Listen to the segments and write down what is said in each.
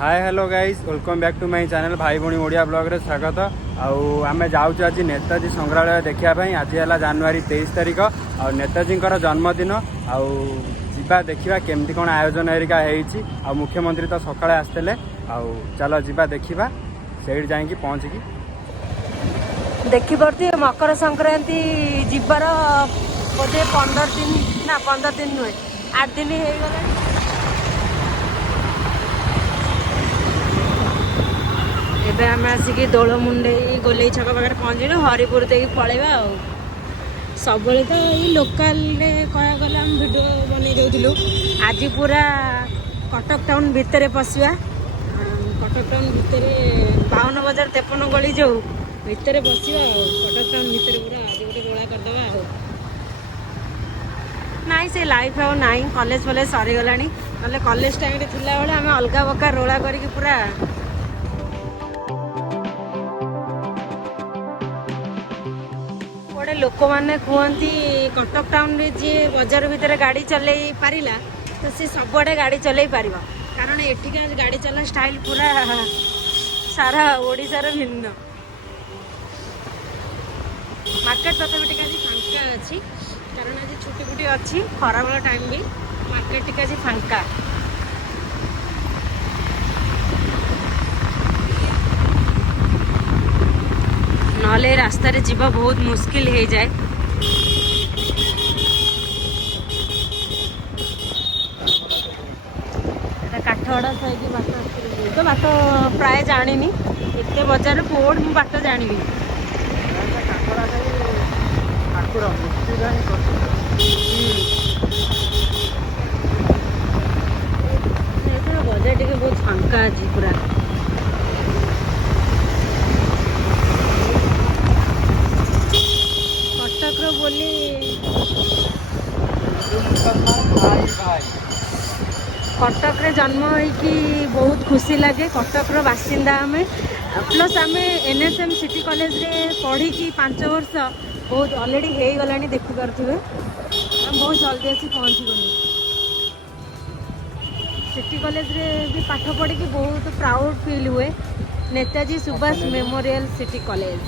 Hi hello guys welcome back to my channel भाई भौणी Odia blog रे स्वागत। आम जाऊँ आज नेताजी संग्रहालय देखापी। आज है जनवरी 23 तारिख आ नेताजी जन्मदिन आवा देखा केमती कौन आयोजन हेरिका हो। मुख्यमंत्री तो सकाଳେ आसते चलो जा देखा से जाकि पहुँचिकी देखिपे मकर संक्रांति जीवार बोधे 15 दिन ना 15 दिन नुहे 8 दिन हो गला। एबे आम आसिकी दोलमुंडे गोले छक पाखे पहुँचल हरिपुर देकी पलैबा। सब तो ये लोकाल कह गले आम भिडियो बन जाऊँ। आज पूरा कटक टाउन भितर पशिया। कटक टाउन भितर 52 बजार 53 गली जो भितर बसिया। कटक टाउन भितर पूरा आज गोटे रोला करदे। नाई से लाइफ आउ नाई कॉलेज फॉलेज सरीगला ना कॉलेज टाइम थिला बेले आम अलग बका रोला करके पूरा गोटे लोक मैंने कहती कटक टाउन रे जी बजार भितर गाड़ी चल पारा तो सी सबुआडे गाड़ी चल पार कारण एठिका गाड़ी चला स्टाइल पूरा सारा ओडिशार भिन्न। मार्केट तथापि टिके आज फांका अच्छी कारण आज छुट्टी फुटी अच्छी खरा बेला टाइम भी मार्केट टिके आज फांका। नले रास्ता रे जीवा बहुत मुश्किल हो जाए। काठगड़ा थी बाट तो बाट प्राय जानी एत बजार कोड मु बाट जानी बजार टे बहुत फांका अच्छी पूरा। कटक बोली कटक रे जन्म होइकी बहुत खुशी लगे। कटक रो बासिंदा आमे प्लस आमे एनएसएम सिटी कॉलेज रे पढ़ी की 5 वर्ष बहुत ऑलरेडी हो गलानी देखि पारथिबे। हम बहुत जल्दी आसी पहुंची गली सिटी कॉलेज रे भी पाठ पढ़ी की बहुत प्राउड फील हुए। Netaji Subhash memorial city college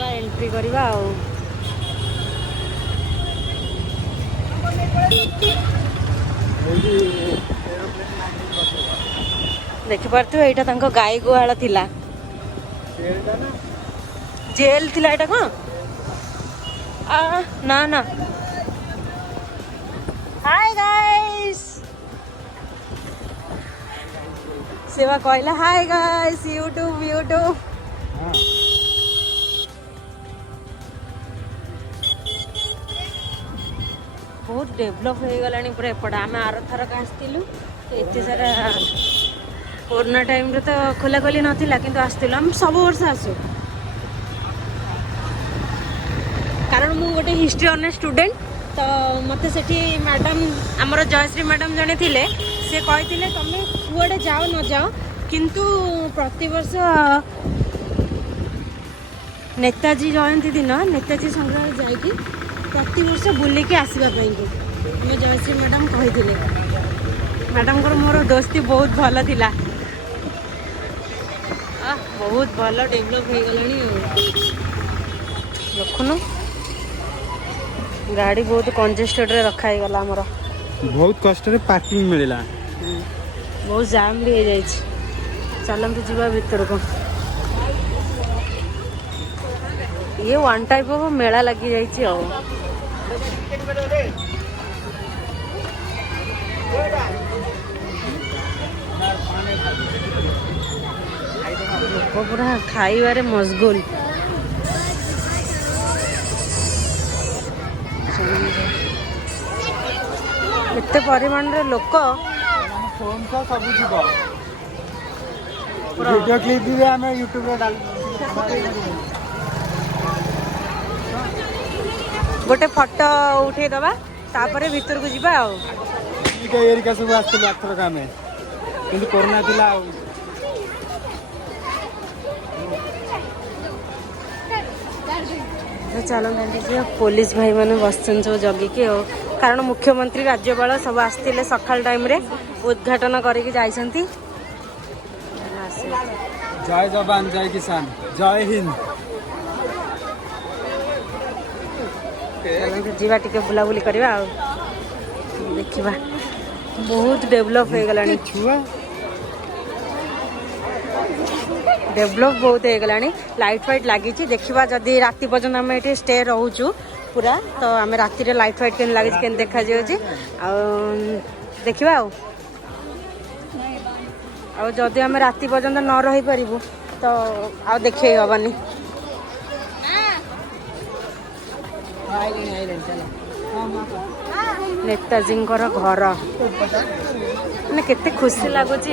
entry करवा। देखि पारथिबे एटा तांको गाई गुहाल थिला जेल थिला एटा को ना ना। हाय गाइस सेवा कहला हाय गाइस यूट्यूब बहुत डेभलप हो गला पूरा एपट। आम आर थरक आसलु एत सारा कोरोना टाइम रे तो खोला खोली नाला कि आसलु आम सब वर्ष आसु कारण मु गोटे हिस्ट्री ऑनर्स स्टूडेंट तो मत से मैडम आमर जयश्री मैडम जड़े थे से कही तुम कुआडे जाओ न जाओ किंतु प्रतिवर्ष नेताजी जयंती दिन नेताजी संग्रहालय जाकि प्रतिवर्ष बुलिकी आसवाई आम जयश्री मैडम कही मैडम को मोर दोस्ती बहुत भल थिला। बहुत भल डेभलप हो गलानी। देखुनु गाड़ी बहुत कंजेस्टेड रे रखा ही गला हमर बहुत कष्ट रे पार्किंग मिलला बहुत जाम भी हो जाए। चलते जीवा भीतर को ये वन टाइप ऑफ मेला लगी जाइए। लोक पूरा खाइबारे मशगुल। एते परिमाण रे लोक फोन तो सब वीडियो क्लिप भी हमें यूट्यूब रे डाल गोटे फोटो उठे दबा तापरे भीतर को जीवा एरिका सब आसलु आथर कामे किंतु कोरोना थिला तो चलो पुलिस भाई मैंने बसन सब जगिकी हो कारण मुख्यमंत्री राज्यपाल सब आसते सकाल टाइम रे उद्घाटन करके जाइछंती। जय जवान जय किसान जय हिंद। जीवा टिके बुलाबुली करवा देखा बहुत डेभलप हो गलानी डेभलप बहुत हो गलानी लाइट फाइट लगी देखा जदि राति पर्यंत आम ये स्टे रोचु पूरा तो आम राति लाइट फाइट के लगी के देखा देखा जदि आम राति पर्यंत न रही पारू तो आ देखे हबानी। नेताजी घर मैंने केते खुशी लगुच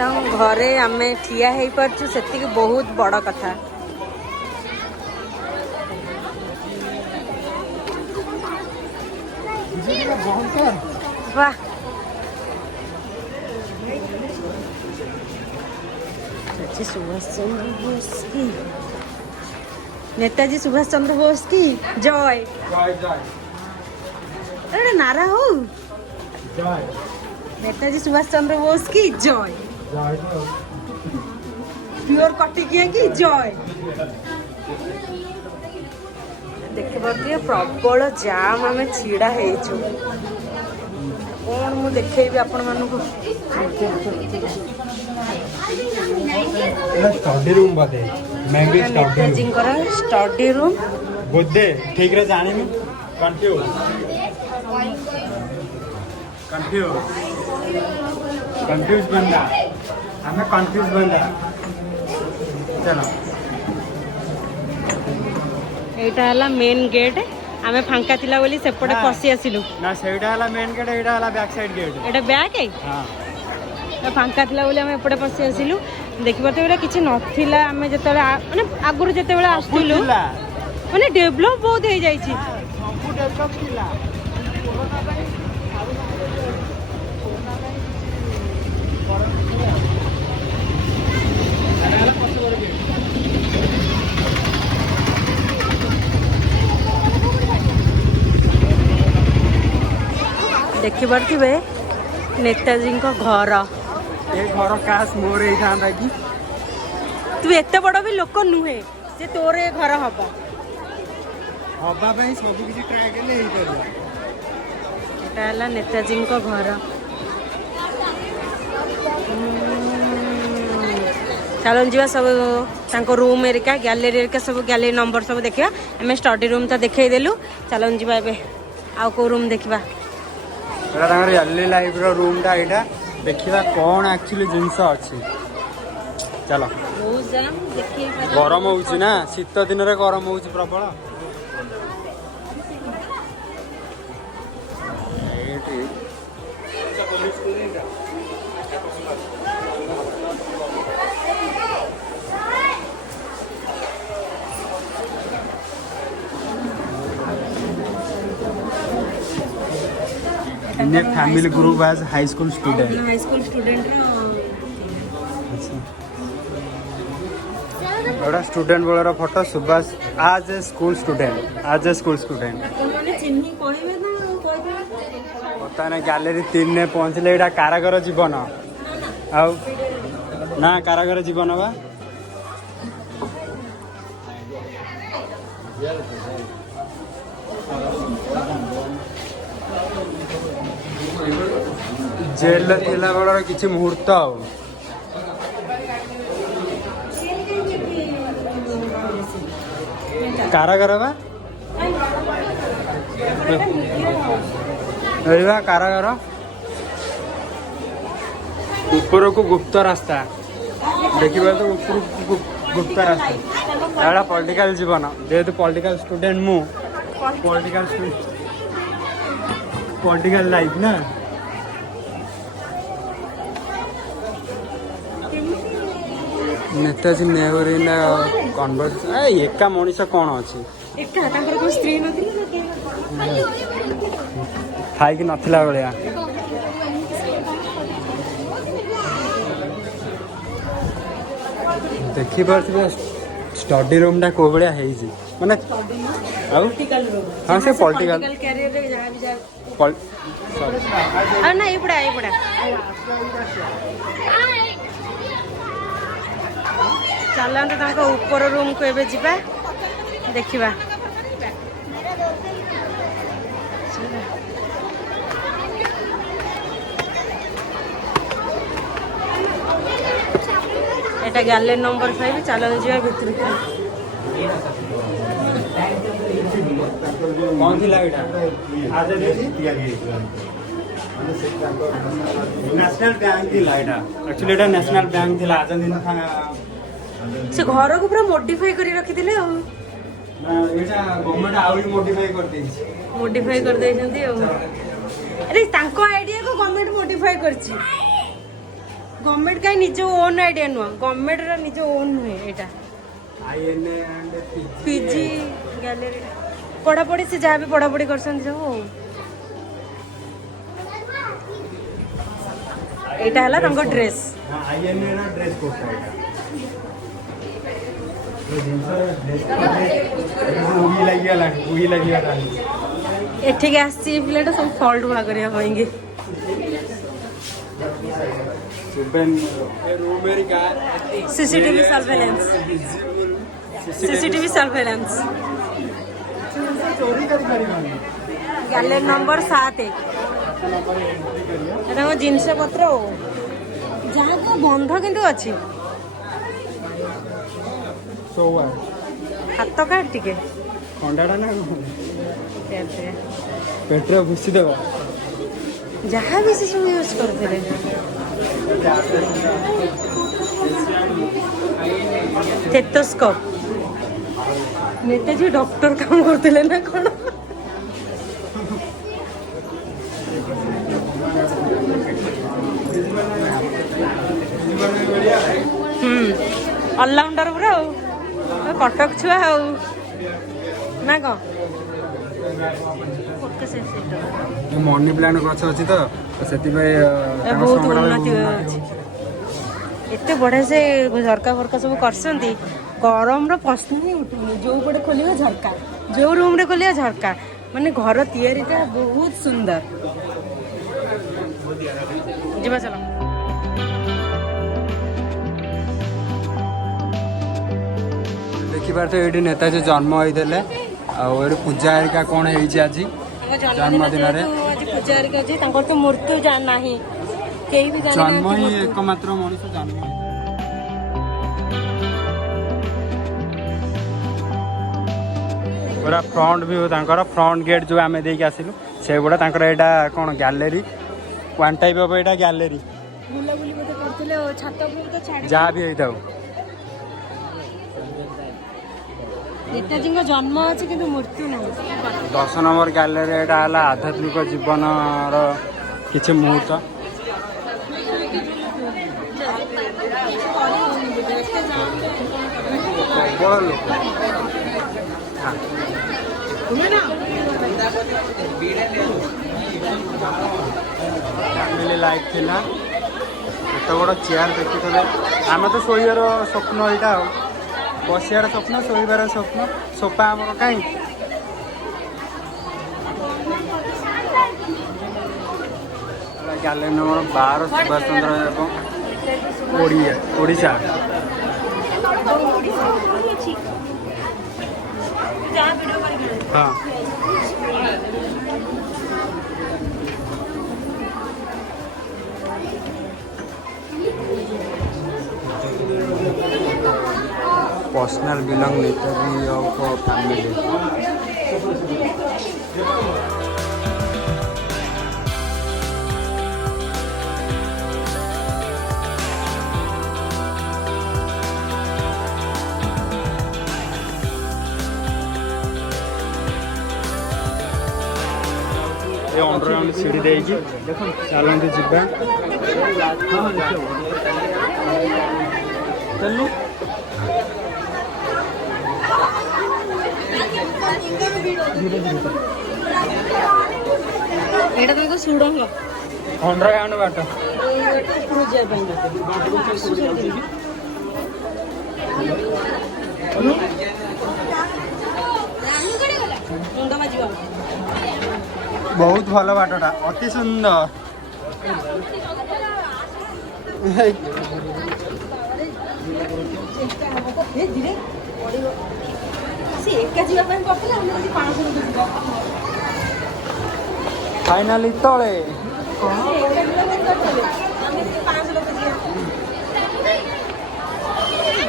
घरे आम ठिया हो पार्छु से बहुत बड़ कथा। वाह सुभाष चंद्र बोस की नेताजी सुभाष चंद्र बोस की जय अरे नारा हो जय नेताजी सुभाष चंद्र बोस की जय प्योर कटिकिया की जय। देख पारे प्रबल जाम आम छिड़ा कौन मु देखेबी आपण मानू स्टडी रूम बोधे मैं भी नेताजी स्टडी रूम बोधे ठीक रे जानी कंफ्यूज कंफ्यूज बंदा हमें कंफ्यूज बंदा चलो एटा हला मेन गेट आमे फांका थिला बोली सेपटे पसी आसिलु ना सेटा हला मेन गेट एटा हला बैक साइड गेट एटा बैक है हां तो फांका थिला बोली आमे एपटे पसी आसिलु देखि परते एटा किछि नथिला आमे जते माने आगुर जते बेला आस्तिलु माने डेवलप बहुत हो जाई छी सब डेवलप किला देखि पारथिबे नेताजी को घर ये घर काश मोर ही था कि तू एते बड़ भी लोक नुहे जे तोर ए घर हबा हबा भाई सब किसी ट्राई करले ही करियो एटा हला नेताजी को घर। चलो जीवा सब तांको रूम एरिका गैलरी एरिका सब गैलरी नंबर सब देखिया हमें स्टडी रूम तो देखै देलु। चलो जीवा एबे आउ को रूम देखिबा एल लाइफ रूम टा यहाँ देखा कौन एक्चुअली जिनस अच्छी। चलो गरम हो ना शीत दिन रे गरम हो प्रबल Indian family group as high school student बड़ा स्टूडेंट बेलर फोटो सुभाष आज ए स्कूल स्टूडेंट पता ना गैलरी 3 ने पहुँचले यहाँ कारागर जीवन आउ ना कारागर जीवन बा जेल थिला बेलर किसी मुहूर्त कारागार बा कारागार ऊपर को गुप्त रास्ता देखिए तो ऊपर गुप्त रास्ता यहाँ पॉलिटिकल जीवन जेहेतु पॉलिटिकल स्टूडेंट मु पॉलिटिकल लाइफ ना नेताजी नेहरू कन्वर्सेशन एका मनीष कौन अच्छी खाई नथिला भाया देखिपे स्टडी रूम टा को भलिया हेई छी माने आउ हां से पॉलिटिकल कैरियर रे जहां भी जा ना ये पड़ा चलते तांको ऊपर रूम को एबे जिबा देखिबा एटा गैलरी नंबर 5 चलो जिबा भितर कौन थी लाइटा आज नेशनल बैंक थी लाइटा एक्चुअली एटा नेशनल बैंक थिला आज दिन से घर को पूरा मॉडिफाई करी रखी दिले हो ना एटा गवर्नमेंट आउरी मॉडिफाई कर देछि मॉडिफाई कर दे जंती हो अरे तांको आईडिया को गवर्नमेंट मॉडिफाई करछि गवर्नमेंट का निज ओन आईडिया नु गवर्नमेंट रा निज ओन है एटा आईएनए एंड पीजी गैलरी पढ़ा पढ़ी से जहाँ भी पढ़ा पढ़ी करछन सब एटा हला तांको ड्रेस आईएनए रा ड्रेस कोड है उही लगी एठी के आसी पिलेटा सब फॉल्ट बा करिया होइंगे सुबन रूम मेरी का सीसीटीवी सर्वेलेंस सीसीटीवी सर्वेलेंस चोरी कर पारी गैलरी नंबर 7 एटा को जिंस पत्र हो जहाँ को बंध किंतु अछि सोवा हाथ काट टिके अंडाडा ना पेट्रोल घुसी देबा जहाँ भी से सब यूज करते टेटोस्कोप नेताजी डॉक्टर काम करते ना कौन ऑलराउंडर पूरा कटक छुआ ना कौन मनी प्लांट गछ अछि तो सेति बहुत उन्नति एते बढ़िया से झरका फरका सब करसंती गरम रो प्रश्न ही उठुनी जो पटे खोलियो झरका जो रूम रे खोलियो झरका माने घर तयारीटा बहुत सुंदर जीवा चलो देखि पार तो एडी नेताजी जन्म होइतले आ एडी पूजा हेरिका कोन हेइ छी आज जन्मदिन रे आज पूजा हेरिका जी तांकर तो मृत्यु जान नाही केही भी जाने जन्म ही एकमात्र मनुष्य जन्म पूरा फ्रंट व्यू तांकर फ्रंट गेट जो आमे देके आसिलु से गुडा तांकर एटा कोन gallery one type of Etah gallery बुला बुली बते करथिले छात ऊपर तो छाडी जा भी होइताउ नेताजी को जन्म अछि किंतु मृत्यु नाही 10 नंबर गैलरी एटा हला आध्यात्मिक जीवन रो किछि मुहूर्त बोल फैमिली लाइफ थिला एत बड़ चेयर देखी आम तो शोइबार स्वप्न यहाँ बसियार स्वप्न शोइबार स्वप्न सोफा आमर कहीं गैलरी नंबर 12 सुभाष चंद्र ओडिशा हाँ personal belong Netaji of family ये अंडरग्राउंड सीढ़ी देगी चलते जीवा चलू एटा तुमको सुडंग अंडरग्राउंड बाट ମୁଣ୍ଡ ବାଜିବ। ବହୁତ ଭଲ ବାଟଟା, ଅତି ସୁନ୍ଦର। ଫାଇନାଲି ତଳେ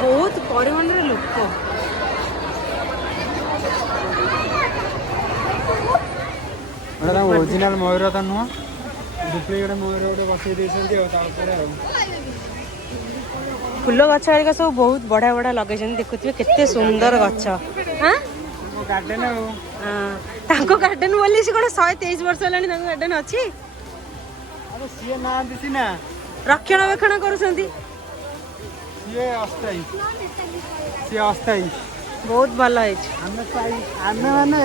ବହୁତ ପରିମାଣରେ ଲୋକ। ଏଇଟା ତାଙ୍କ ଓରିଜିନାଲ ମୟୂର ତ ନୁହଁ, ଡୁପ୍ଲିକେଟ ମୟୂର ଗୋଟେ ବସେଇ ଦେଇଛନ୍ତି ଆଉ ତା ଉପରେ ଆଉ। ଫୁଲ ଗଛ ହେରିକା ସବୁ ବହୁତ ବଢିଆ ବଢିଆ ଲଗେଇଛନ୍ତି, ଦେଖୁଥିବେ କେତେ ସୁନ୍ଦର ଗଛ। ଗାର୍ଡେନ ଆଉ ତାଙ୍କ ଗାର୍ଡେନ ବୋଲି ସେ କଣ 123 ବର୍ଷ ହେଲାଣି ତାଙ୍କ ଗାର୍ଡେନ ଅଛି। ଆରେ ସିଏ ନାହାନ୍ତି ସିନା, ରକ୍ଷଣାବେକ୍ଷଣ କରୁଛନ୍ତି। ସିଏ ଅସ୍ଥାୟୀ। ବହୁତ ଭଲ ହେଇଛି। ଆମେ ମାନେ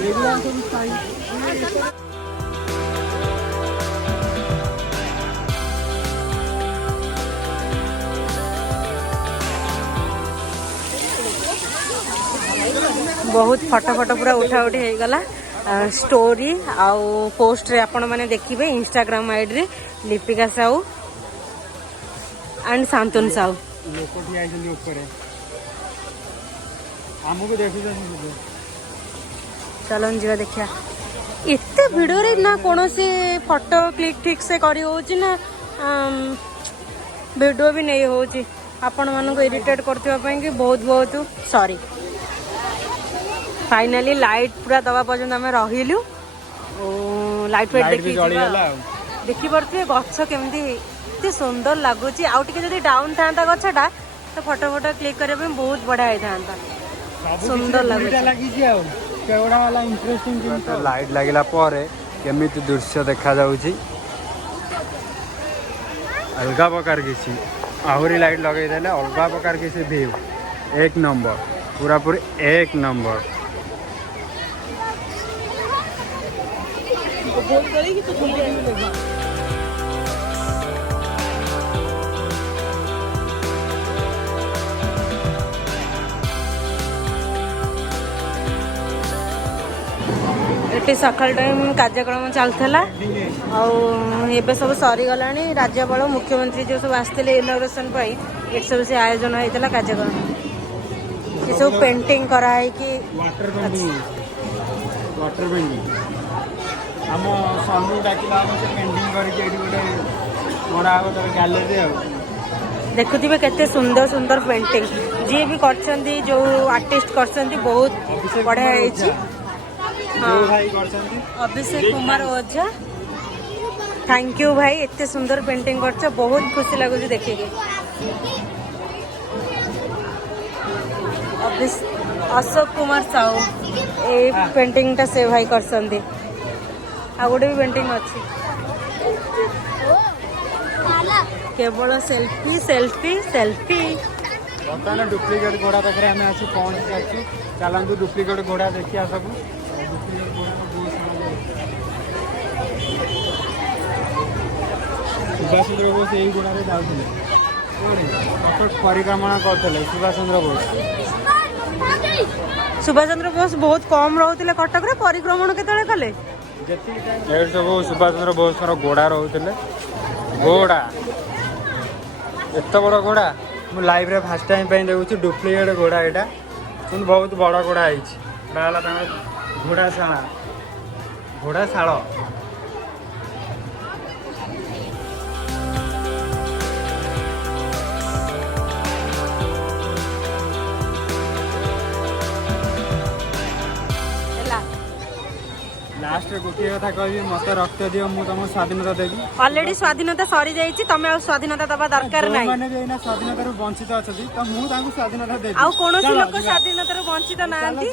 ରେଗୁଲାର ସବୁ ସ୍ଥାୟୀ। बहुत फटो फटो पूरा उठा उठी हो गला स्टोरी आउ पोस्ट रे आपण माने देखिबे इंस्टाग्राम आईडी रे लिपिका साहू एंड शांतनु साहू लोक ठिया आइछन ऊपर हमहु देखिछन। चलो जीवा देखिया एते वीडियो रे ना कोनो से फोटो क्लिक ठीक से करी होची ना वीडियो भी नहीं होची। आपण मानको इरिटेट करथिबा पई कि बहुत बहुत सॉरी। फाइनली लाइट पूरा दवा पर्यंत आम रहिलु लाइट देखी पारे गछ केमती एते सुंदर लगुच आउे डाउन था गछटा तो फोटो फोटो क्लिक करने बहुत बढ़िया होता सुंदर लगुच। लाइट लगिला केमिति दृश्य देखा जाउची अलगा प्रकार किसी आहुरी लाइट लगे देले अलगा प्रकार किसी व्यू एक नंबर पूरा पूरी एक नंबर। ये सकाल टाइम कार्यक्रम चलता आबे सब सरीगला राज्यपाल मुख्यमंत्री जो सब आसते इनोग्रेशन ये सब से आयोजन होता कार्यक्रम ये सब पेंटिंग कराई कि वाटर पेंटिंग आम सनु डाकिला से पेंटिंग करके गोटे बड़ा गैलरी देखुथिबे केते सुंदर सुंदर पेंटिंग जी भी करछंती जो आर्टिस्ट करछंती बहुत बढ़िया हेची। भाई करछंती अभिषेक कुमार ओझा थैंक यू भाई एते सुंदर पेंटिंग करछ बहुत खुशी लागु देखि के। अशोक कुमार साहू ए पेंटिंग टा से भाई करछंती आ गोटे भी पेंटिंग अच्छी केवल सेल्फी सेल्फी सेल्फी। बर्तमान डुप्लिकेट घोड़ा पाखे आम आसी पहुँच जाऊँ चलतु डुप्लिकेट घोड़ा देखिया सब डुप्लिकेट घोड़ा सुभाष चंद्र बोस यही घोड़ा जाते परिक्रमा करते सुभाष चंद्र बोस बहुत कम रोते कटक परिक्रमण केतले कले सब सुभाष चंद्र बोस घोड़ा रोते घोड़ा एत बड़ घोड़ा मु लाइव रे फर्स्ट टाइम पे देखुची डुप्लिकेट घोड़ा यहाँ बहुत बड़ घोड़ा है घोड़ा शाल लास्ट गोटे कथा कहि मत रक्त दियो मु तुम स्वाधीनता देवी ऑलरेडी स्वाधीनता सरी जाइछि तमे आ स्वाधीनता दबा दरकार नै माने जे ना स्वाधीनता रु वंचित अछथि त मु तांकु स्वाधीनता देबी आ कोनोसी लोक स्वाधीनता रु वंचित नांती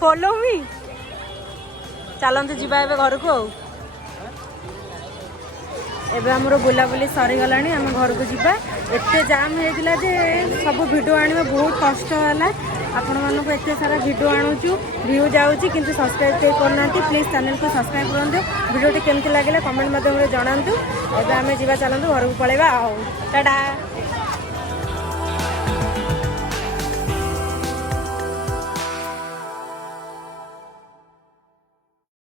फॉलो मी चलंतु जिबा एबे घर को एबे हमरो बुला बुली सरी गलानी हम घर को जिबा एते जाम हेदिला जे सब वीडियो आनिबा बहुत कष्ट होला आपण मानक एते सारा वीडियो आणुचु व्यू जाउची किंतु सब्सक्राइब करना प्लीज चैनल को सब्सक्राइब करंतु वीडियो टी केमति लागले कमेंट माध्यम रे जणांतु एबे हमें जीवा चलंतु घर को पळेबा टाटा।